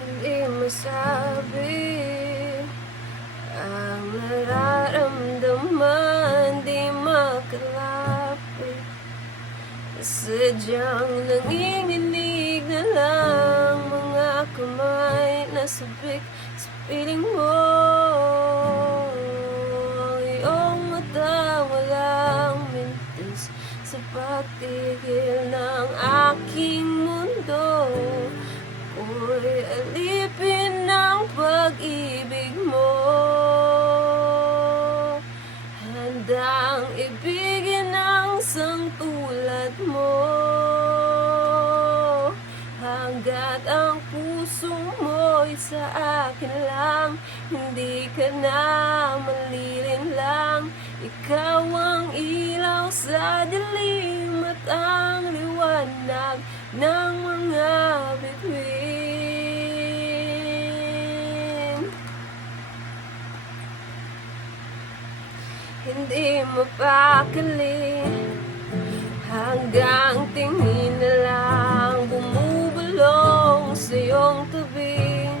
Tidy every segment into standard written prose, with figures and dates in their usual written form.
Hindi masabi ang nararamdaman, di makalapit. Sadyang nanginginig na lang mga kamay na sabik sa piling mo. Ang iyong mata walang mintis sa pagtigil ng aking mundo. Ako'y alipin ng pag-ibig mo, handang ibigin ang sangtulad mo. Hanggat ang puso mo'y sa akin lang, hindi ka na malilinlang. Ikaw ang ilaw sa dilim at ang liwanag ng mga bituin. Hindi mapakali hanggang tingin na lang bumubulong sa iyong tabi.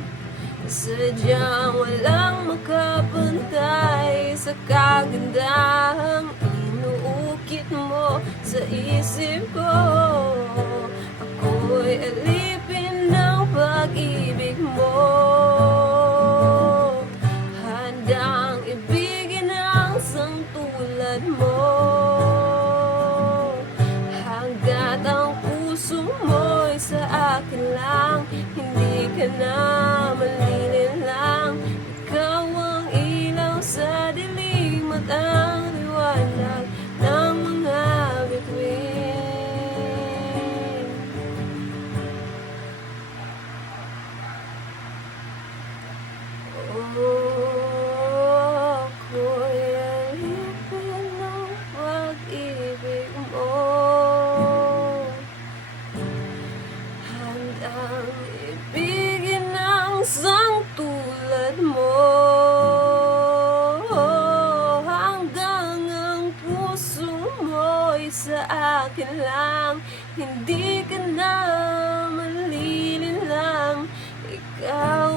Sadyang walang makapantay sa kagandahang inuukit mo sa isip ko. Ako'y alipin ng pag-ibig mo, handang ibigin ang sangtulad mo. Hanggat ang puso mo'y sa akin lang, hindi ka na malilinlang. Ikaw ang ilaw sa dilim at ang liwanag ng mga bituin. Ako'y alipin ng pag-ibig mo, handang ibigin ang sangtulad mo. Hanggang ang puso mo'y sa akin lang, hindi ka na malilinlang. Ikaw